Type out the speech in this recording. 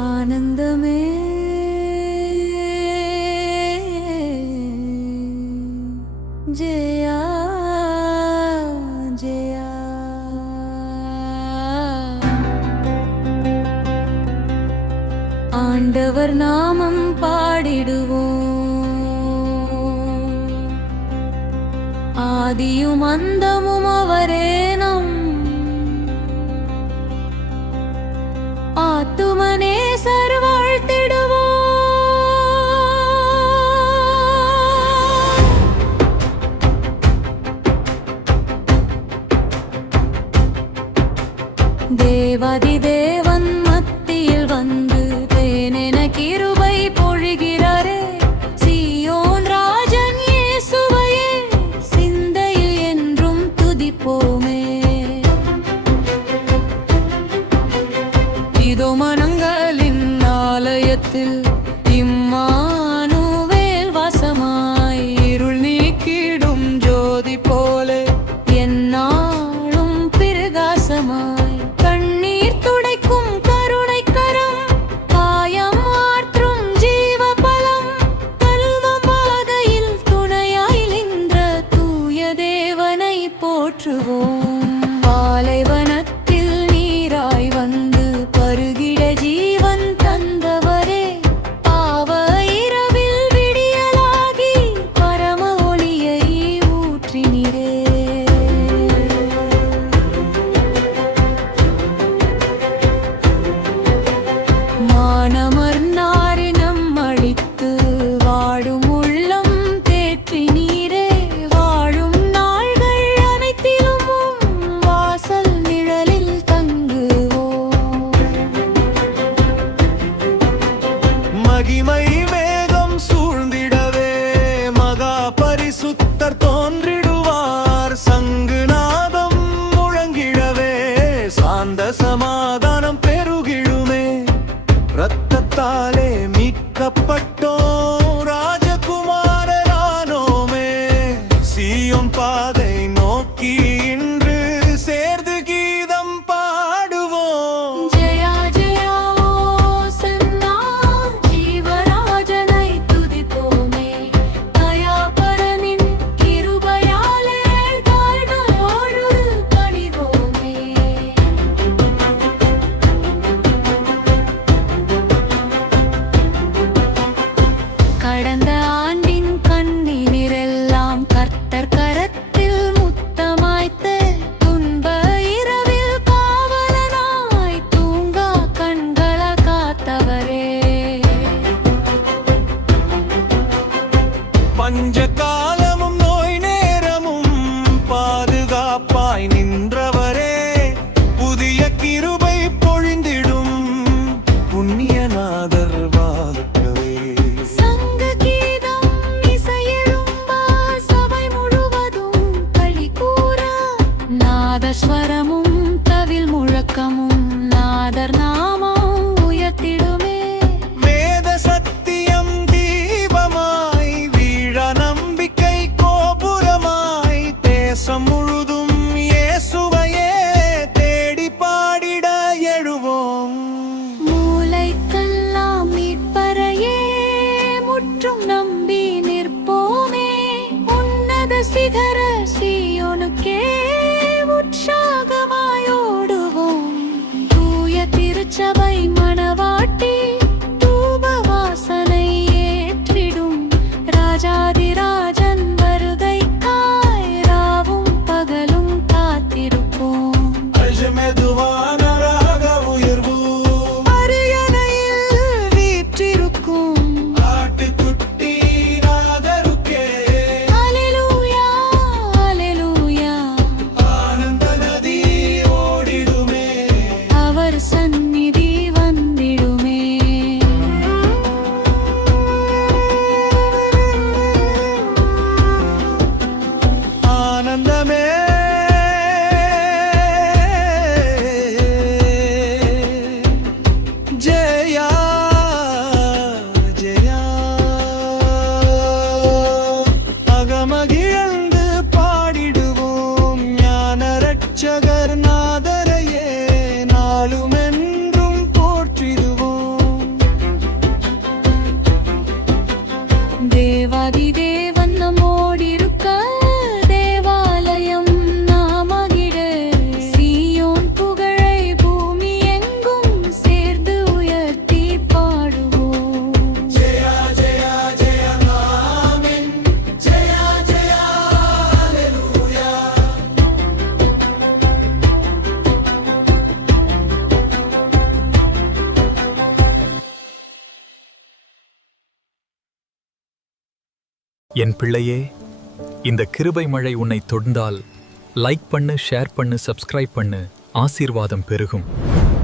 ஆனந்தமே ஜெயா ஜெயா ஆண்டவர் நாமம் பாடிடுவோம் ஆதியும் அந்தமும் அவரே நம் ஆத்துமனே சர்வாழ்த்திடுவோம் தேவாதி தேவன் மத்தியில் வந்து தேனென கிருபை பொழிகிறாரே சீயோன் ராஜன் இயேசுவையே சிந்தையில் என்றும் துதிப்போமே இதோ மனங்களின் ஆலயத்தில் இம்மானுவேல் வாசமாய் இருள் நீக்கிடும் ஜோதி போலே எந்நாளும் பிரகாசமாய் கண்ணீர் துடைக்கும் கருணை கரம் காயம் ஆற்றும் ஜீவ பலம் கல்வம் பாதையில் துணையாய் நின்ற தூய தேவனை போற்றுவோம் பாலைவனத்தில் நீராய் வந்து பருகிட ஜீவன் தந்தவரே பாவ இரவில் விடியலாகி பரம ஒளியை ஊற்றினீரே மானமர் நாரினம் அளித்து வாடும் உள்ளம் தேற்றினீரே வாழும் நாள்கள் அனைத்திலும் வாசல் நிழலில் தங்குவோம் மகிமை மேகம் சூழ்ந்திடவே மகா பரிசுத்தர் தோன்றிடுவார் சங்குநாதம் முழங்கிடவே சாந்த சமாதானம் பெருகிடுமே இரத்தத்தாலே மீட்கப்பட்டோம் ராஜகுமாரரானோமே சீயோன் பாதை நோக்கி இன்று சேர்ந்து கீதம் பாடுவோம் ஜெயா ஜெயா ஓசன்னா ஜீவராஜனை துதிப்போமே தயாபரனின் கிருபையாலே தாழ்மையோடு பணிவோமே கடந்த ஆண்டின் கண்ணீரெல்லாம் கர்த்தர் கரத்தில் முத்தமாய்த்து துன்ப இரவில் காவலனாய் தூங்கா கண்களால் காத்தவரே பஞ்ச காலமும் நோய் நேரமும் பாதுகாப்பாய் நின்றவரே புதிய கிருபை பொழிந்திடும் புண்ணியநாதர் வாழ்க்கவே சங்க கீதம் இசையெழும்ப சபை முழுவதும் களி கூற நாதஸ்வரமும் தவில் முழக்கமும் நாதர் நாமம் உயர்த்திடுமே வேத சத்தியம் தீபமாய் வீழ நம்பிக்கை கோபுரமாய் தேசம் முழுதும் இயேசுவையே தேடி பாடிட எழுவோம் மூளைக்கெல்லாம் மீட்பரையே முற்றும் நம்பி நிற்போமே உன்னத சிகர சீயோனுக்கே உற்சாகமாயோடுவோம் தூய திருச்சபை மணவாட்டி தூப வாசனை ஏற்றிடும் ராஜாதிராஜன் வருகைக்காய் ராவும் பகலும் காத்திருப்போம் மெதுவான ராக உயர்வு அரியணையில் வீற்றிருக்கும் ஆட்டுக்குட்டி நாதருக்கே அல்லேலூயா அல்லேலூயா ஆனந்த நதி ஓடிடுமே அவர் சந்நிதி வந்திடுமே ஆதிதேவன் நம்மோடிருக்க தேவாலயம் நாமகிட சீயோன் புகழை பூமி எங்கும் சேர்ந்து உயர்த்தி பாடுவோம். ஜெயா ஜெயா ஜெயா ஆமென். ஜெயா ஜெயா ஹalleluya. என் பிள்ளையே, இந்த கிருபை மழை உன்னை தொடுந்தால் லைக் பண்ணு, ஷேர் பண்ணு, சப்ஸ்கிரைப் பண்ணு. ஆசீர்வாதம் பெருகும்.